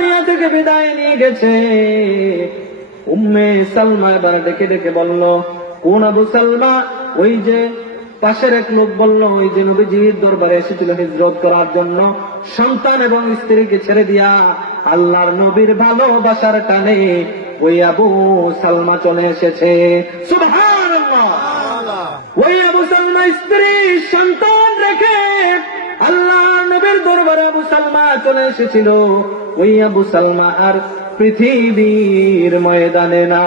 দুনিয়া থেকে বিদায় নিয়ে গেছে। উম্মে সালমা এবার ডেকে ডেকে বলল, কোন আবু সালমা? ওই যে পাশের এক লোক বলল, ওই যে নবীজির দরবারে এসেছিল হিজরত করার জন্য, সন্তান এবং স্ত্রীকে ছেড়ে দিয়া আল্লাহর নবীর ভালোবাসার টানে ওই আবু সালমা চলে এসেছে। সুবহানাল্লাহ। ওই আবু সালমা স্ত্রী সন্তান রেখে আল্লাহর নবীর দরবারে আবু সালমা চলে এসেছিল। ওই আবু সালমা আর পৃথিবীর ময়দানে না।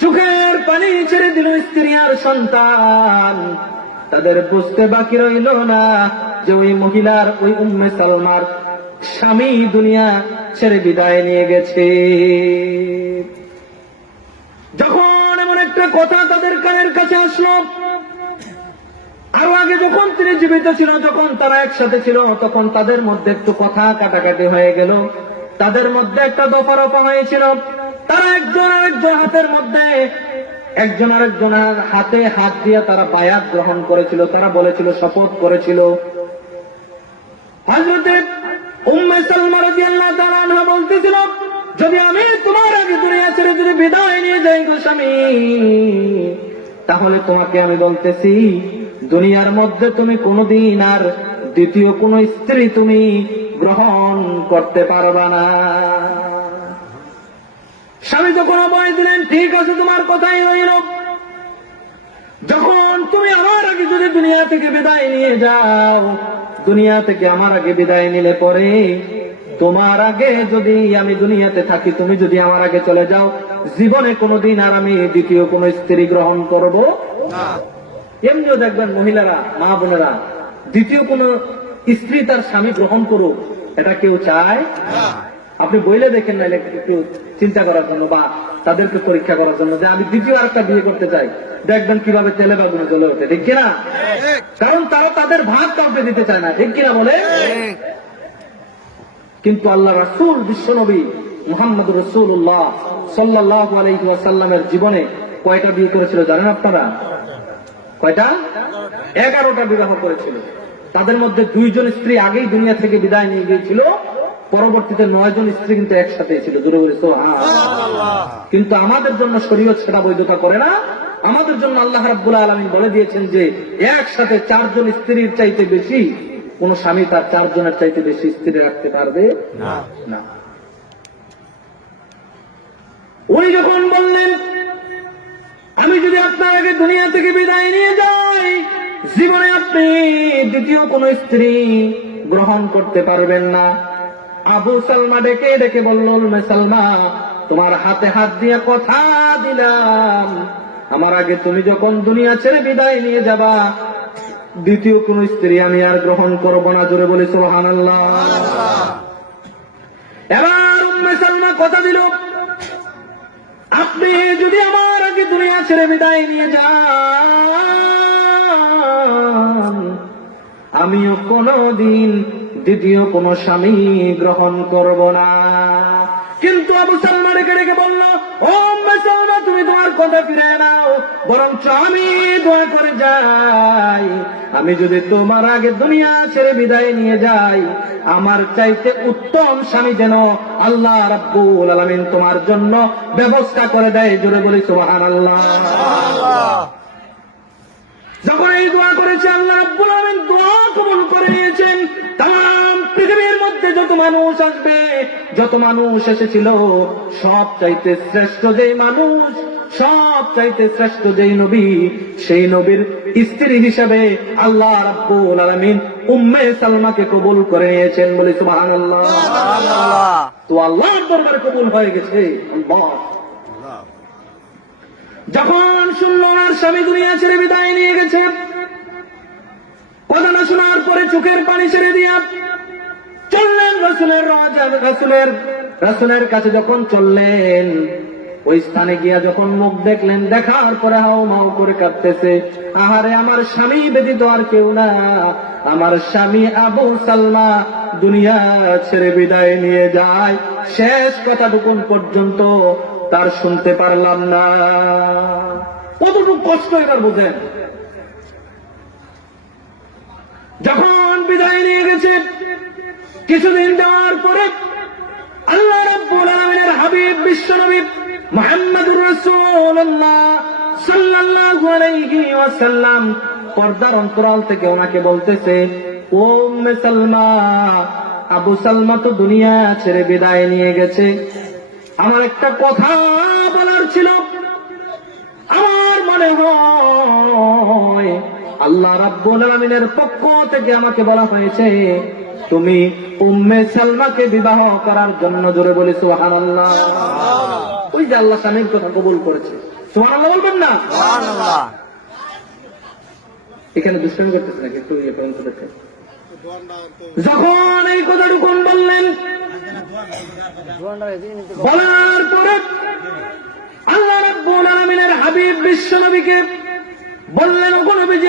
চোখের পানি ছেড়ে দিল স্ত্রী আর সন্তান। তাদের বুঝতে বাকি রইল না যে ওই মহিলার, ওই উম্মে সালমার স্বামী দুনিয়া ছেড়ে বিদায় নিয়ে গেছে। যখন এমন একটা কথা তাদের কানের কাছে আসলো, আরো আগে যখন তিনি জীবিত ছিল, যখন তারা একসাথে ছিল, তখন তাদের মধ্যে একটু কথা কাটাকাটি হয়ে গেল, তাদের মধ্যে একটা দফারফা হয়েছিল। তারা একজন আরেকজন হাতের মধ্যে, একজন আরেকজনের হাতে হাত দিয়ে তারা বায়াত গ্রহণ করেছিল। তারা বলেছিল, শপথ করেছিল। হযরতে উম্মে সালমা রাদিয়াল্লাহু তাআলা আনহা বলতেছিল, যদি আমি তোমার আগে দুনিয়া ছেড়ে যদি বিদায় নিয়ে যাই গো স্বামী, তাহলে তোমাকে আমি বলতেছি, দুনিয়ার মধ্যে তুমি কোনদিন আর দ্বিতীয় কোন স্ত্রী তুমি গ্রহণ করতে পারবা না। স্বামী যখন অভয় দিলেন, ঠিক আছে তোমার কথাই রইল, যখন তুমি আমার আগে যদি দুনিয়া থেকে বিদায় নিয়ে যাও, দুনিয়া থেকে আমার আগে বিদায় নিলে পরে তোমার আগে যদি আমি দুনিয়াতে থাকি, তুমি যদি আমার আগে চলে যাও, জীবনে কোনোদিন আর আমি দ্বিতীয় কোন স্ত্রী গ্রহণ করব না। এমনিও দেখবেন মহিলারা, মা বোনেরা, দ্বিতীয় কোন স্ত্রী তার স্বামী গ্রহণ করুক, এটা কেউ চায় না। আপনি বইলে দেখেন না, একটু চিন্তা করার জন্য বা তাদেরকে পরীক্ষা করার জন্য যে আমি দ্বিতীয় আরেকটা বিয়ে করতে চাই, দেখবেন কিভাবে তেলে বাগুনে জ্বলে ওঠে, ঠিক কিনা? কারণ তারা তাদের ভাগ কাউকে দিতে চায় না, ঠিক কিনা বলে? কিন্তু আল্লাহ রাসূল বিশ্বনবী মুহাম্মদুর রাসূলুল্লাহ সাল্লাল্লাহু আলাইহি ওয়াসাল্লামের জীবনে কয়টা বিয়ে করেছিল জানেন আপনারা? কয়টা? 11টা বিবাহ করেছিল। তাদের মধ্যে 2 জন স্ত্রী আগেই দুনিয়া থেকে বিদায় নিয়ে গিয়েছিল, পরবর্তীতে 9 জন স্ত্রী কিন্তু একসাথে ছিল। জোরে বলে সুবহানাল্লাহ। কিন্তু আমাদের জন্য শরীয়ত সেটা বৈধতা করে না। আমাদের জন্য আল্লাহ রাব্বুল আলামিন বলে দিয়েছেন যে একসাথে 4 জন স্ত্রীর চাইতে বেশি কোন স্বামী তার 4 জনের চাইতে বেশি স্ত্রী রাখতে পারবে না। উনি যখন বললেন, আমি যদি আপনার আগে দুনিয়া থেকে বিদায় নিয়ে যাই, জীবনে আপনি দ্বিতীয় কোন স্ত্রী গ্রহণ করতে পারবেন না। আবু সালমা ডেকে ডেকে বলল, উম্মে সালমা, তোমার হাতে হাত দিয়ে কথা দিলাম, আমার আগে তুমি যখন দুনিয়া ছেড়ে বিদায় নিয়ে যাবা, দ্বিতীয় কোন স্ত্রী আমি আর গ্রহণ করব না। জোরে বলি সুবহানাল্লাহ। এবার উম্মে সালমা কথা দিল, আপনি যদি আমার আগে দুনিয়া ছেড়ে বিদায় নিয়ে যান, আমিও কোনদিন দ্বিতীয় কোন স্বামী গ্রহণ করব না। কিন্তু আবু সালমা রেখে রেখে বলল, ও উম্মে সালমা, তুমি তোমার কথা ফিরে নাও, বরঞ্চ আমি দোয়া করে যাই, আমি যদি তোমার আগে দুনিয়া ছেড়ে বিদায় নিয়ে যাই, আমার চাইতে উত্তম স্বামী যেন আল্লাহ রাব্বুল আলামিন তোমার জন্য ব্যবস্থা করে দেয়। জোরে বলি সুবহানাল্লাহ। যখন এই দোয়া করেছে, আল্লাহ রাব্বুল আলামিন দোয়া কবুল করে নিয়েছেন। তাম পৃথিবীর মধ্যে যত মানুষ আসবে, যত মানুষ এসেছিল, সব চাইতে শ্রেষ্ঠ যেই মানুষ, সব চাইতে শ্রেষ্ঠ যেই নবী, সেই নবীর স্ত্রী হিসাবে আল্লাহ রাব্বুল আলামিন উম্মে সালমাকে কবুল করে নিয়েছেন। বলি সুবহানাল্লাহ। তো আল্লাহর দরবারে কবুল হয়ে গেছে। যখন শুনল আর স্বামী দুনিয়া ছেড়ে বিদায় নিয়ে গেছে, কথা না শোনার পরে চোখের পানি ছেড়ে দিয়া চললেন রাসূলের কাছে। যখন চললেন, ওই স্থানে গিয়া যখন মুখ দেখলেন, দেখার পরে হাও মাও করে কাঁদতেছে, আহারে আমার স্বামী ব্যতীত আর কেউ না, আমার স্বামী আবু সালমা দুনিয়া ছেড়ে বিদায় নিয়ে যায়, শেষ কথাটুকুন পর্যন্ত তার শুনতে পারলাম না। কতটুকু কষ্ট এবার বুঝেন। যখন বিদায় নিয়ে গেছে, কিছুদিন দেওয়ার পরে আল্লাহ রাব্বুল আলামিনের হাবিব বিশ্বনবী মুহাম্মদুর রাসূলুল্লাহ সাল্লাল্লাহু আলাইহি ওয়াসাল্লাম পর্দার অন্তরাল থেকে ওনাকে বলতেছে, ও উম্মে সালমা, আবু সালমা তো দুনিয়া ছেড়ে বিদায় নিয়ে গেছে। আমার একটা কথা বলার ছিল। আমার মনে হয় আল্লাহ রাব্বুল আলামিনের পক্ষ থেকে আমাকে বলা হয়েছে তুমি উম্মে সালমাকে বিবাহ করার জন্য। জোরে বলি সুবহানাল্লাহ। ওই যে আল্লাহ স্বামীর কথা কবুল করেছে। সুবহানাল্লাহ বলবেন না? সুবহানাল্লাহ। এখানে দুষ্টামি করতেছে নাকি? একটু ইয়ে পর্যন্ত দেখেন। যখন এই কথাটুকু বললেন, বলার পরে আল্লাহ রাব্বুল আলামিনের হাবিব বিশ্বনবীকে বললেন, ওগো নবীজি,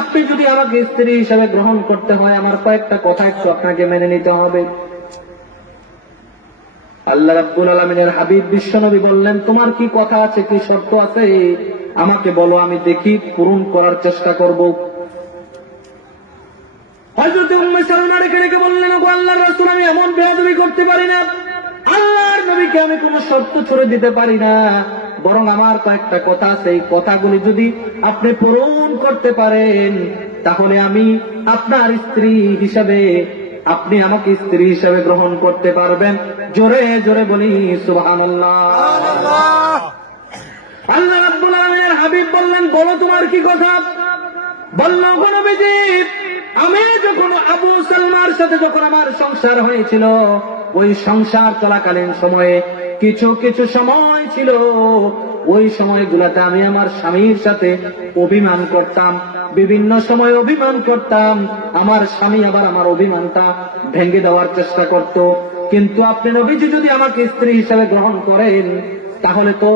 আপনি যদি আমাকে স্ত্রী হিসেবে গ্রহণ করতে হয়, আমার কয়েকটা কথা একটু আপনাকে মেনে নিতে হবে। আল্লাহ রাব্বুল আলামিনের হাবিব বিশ্বনবী বললেন, তোমার কি কথা আছে, কি শর্ত আছে, আমাকে বলো, আমি দেখি পূরণ করার চেষ্টা করব। হযরত উম্মে সালমা রেখে রেখে বললেন, ওগো আল্লাহর রাসূল, আমি এমন বেয়াদবি করতে পারি না, আল্লাহর নবীকে আমি কোনো শর্ত ছুড়ে দিতে পারি না, বরং আমার কয়েকটা কথা আছে, এই কথাগুলি যদি আপনি পূরণ করতে পারেন তাহলে আমি আপনার স্ত্রী হিসাবে, আপনি আমাকে স্ত্রী হিসাবে গ্রহণ করতে পারবেন। জোরে জোরে বলি সুবহানাল্লাহ। আল্লাহ রাব্বুল আলামিনের হাবিব বললেন, বলো তোমার কি কথা। বলল, ওগো নবীজি, আমি যখন আবু সালমার সাথে যখন আমার সংসার হয়েছিল, ওই সংসার চলাকালীন সময়ে কিছু কিছু সময় ছিল, ওই সময়গুলোতে আমি আমার স্বামীর সাথে অভিমান করতাম, বিভিন্ন সময় অভিমান করতাম। আমার স্বামী আবার আমার অভিমানটা ভেঙে দেওয়ার চেষ্টা করত। কিন্তু আপনি নবীজি যদি আমাকে স্ত্রী হিসেবে গ্রহণ করেন তাহলে তো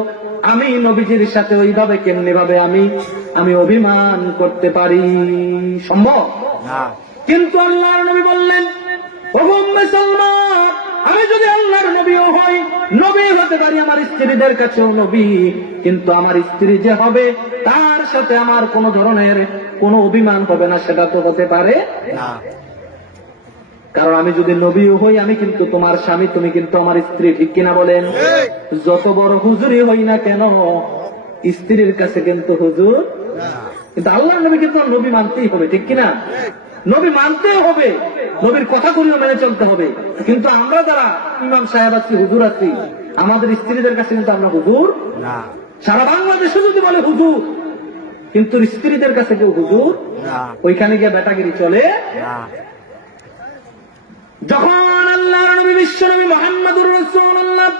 আমি নবীজির সাথে ওইভাবে কেমনে ভাবে আমি অভিমান করতে পারি? সম্ভব না। কিন্তু আল্লাহর নবী বললেন, ওগো উম্মে সালমা, আমি যদি আল্লাহর নবীও হই, নবী হতে পারি, আমার স্ত্রীদের কাছেও নবী, কিন্তু আমার স্ত্রী যে হবে তার সাথে আমার কোন ধরনের কোন অভিমান হবে না, সেটা তো হতে পারে না। কারণ আমি যদি নবীও হই, আমি কিন্তু তোমার স্বামী, তুমি কিন্তু আমার স্ত্রী, ঠিক কিনা বলেন? যত বড় হুজুরই হই না কেন, স্ত্রীর কাছে কিন্তু হুজুর। কিন্তু আল্লাহর নবী কিন্তু নবী মানতেই হবে, ঠিক কিনা? নবী মানতেও হবে, নবীর কথাগুলিও মেনে চলতে হবে। কিন্তু আমরা যারা ইমাম সাহেব আছি, হুজুর আছি, আমাদের স্ত্রীদের কাছে কিন্তু আমরা হুজুর না। সারা বাংলাদেশে যদি বলে হুজুর, কিন্তু স্ত্রীদের কাছে কেউ হুজুর না। ওইখানে গিয়ে বেটাগিরি চলে না। যখন আল্লাহর নবী বিশ্বনবী মুহাম্মদুর রাসূলুল্লাহ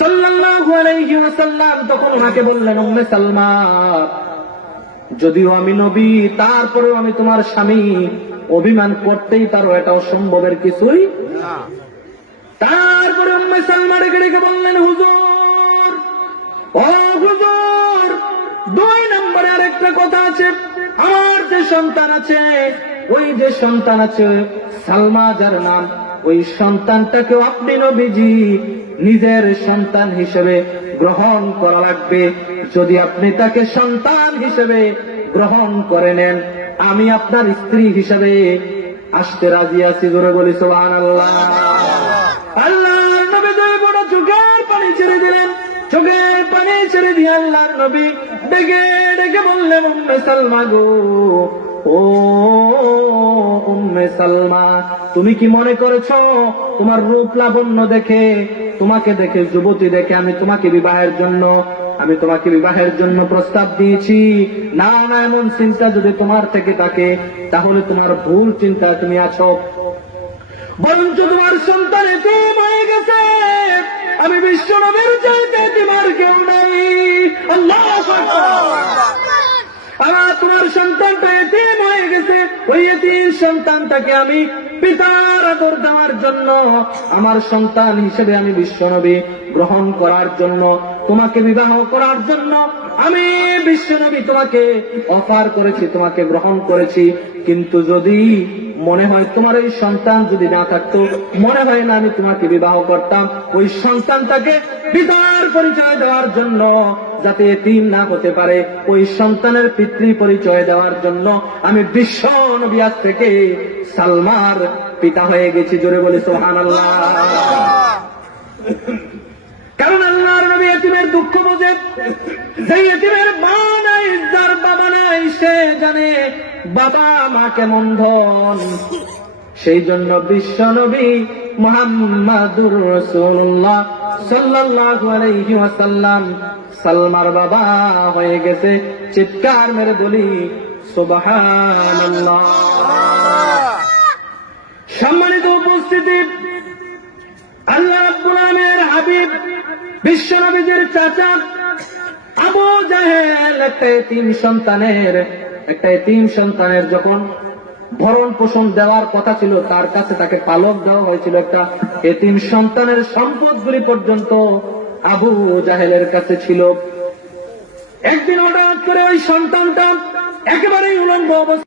সাল্লাল্লাহু আলাইহি ওয়াসাল্লাম তখন ওনাকে বললেন, উম্মে সালমা, যদিও আমি নবী, তারপরেও আমি তোমার স্বামী, অভিমান করতেই পারো, এটা অসম্ভবের কিছুই না। তারপরে উম্মে সালমা রেখে রেখে বললেন, হুজুর, ও হুজুর, 2 নম্বরে আরেকটা কথা আছে, আমার যে সন্তান আছে, ওই যে সন্তান আছে সালমা যার নাম, ওই সন্তানটাকেও আপনি নবীজি নিজের সন্তান হিসেবে গ্রহণ করা লাগবে। যদি আপনি তাকে সন্তান হিসেবে গ্রহণ করে নেন, আমি আপনার স্ত্রী হিসেবে আসতে রাজি আছি। জোরে বলি সুবহানাল্লাহ। আল্লাহর নবী দুই বড় চোখের পানি ছেড়ে দিলেন। চোখের পানি ছেড়ে দিয়ে আল্লাহর নবী ডেকে ডেকে বললেন, উম্মে সালমা গো, ও উম্মে সালমা, তুমি কি মনে করেছ তোমার রূপ লাবণ্য দেখে, তোমাকে দেখে, যুবতী দেখে আমি তোমাকে বিবাহের জন্য প্রস্তাব দিয়েছি? না না, এমন চিন্তা যদি তোমার থেকে থাকে তাহলে তোমার ভুল চিন্তা তুমি আছো। বরঞ্চ তোমার সন্তান এতিম হয়ে গেছে, আমি বিশ্বনবীর চাইতে তোমার কেউ নাই। আল্লাহু আকবার। তোমার সন্তানটা এতিম হয়ে গেছে, ওই এতিম সন্তানটাকে আমি পিতার আদর দেওয়ার জন্য, আমার সন্তান হিসেবে আমি বিশ্বনবী গ্রহণ করার জন্য, তোমাকে বিবাহ করার জন্য আমি বিশ্বনবী তোমাকে অফার করেছি, তোমাকে গ্রহণ করেছি। কিন্তু যদি মনে হয় তোমার এই সন্তান যদি না থাকতো, মনে হয় না আমি তোমাকে বিবাহ করতাম। ওই সন্তানটাকে পিতার পরিচয় দেওয়ার জন্য যাতে এতিম না হতে পারে, ওই সন্তানের পিতৃ পরিচয় দেওয়ার জন্য আমি বিশ্ব নবী আজ থেকে সালমার পিতা হয়ে গেছি। জোরে বলি সুবহানাল্লাহ। কারণ আল্লাহর নবী এতিমের দুঃখ বোঝে। সেই এতিমের মা নাই, যার বাবা নাই, সে জানে বাবা মা কেমন ধন। সেই জন্য বিশ্ব নবী মুহাম্মাদুর রাসূলুল্লাহ সাল্লাল্লাহু আলাইহি ওয়াসাল্লাম সালমার বাবা হয়ে গেছে। চিৎকার মেরে বলি সুবহানাল্লাহ। সম্মানিত উপস্থিতি, আল্লাহ রাব্বুল আলামিনের হাবিব বিশ্ব নবীর চাচা আবু জাহেল একটা এতিম সন্তানের যখন ভরণ পোষণ দেওয়ার কথা ছিল, তার কাছে তাকে পালক দেওয়া হয়েছিল। একটা এতিম সন্তানের সম্পদগুলি পর্যন্ত আবু জাহেলের কাছে ছিল। একদিন হঠাৎ করে ওই সন্তানটা একেবারেই উলঙ্গ অবস্থা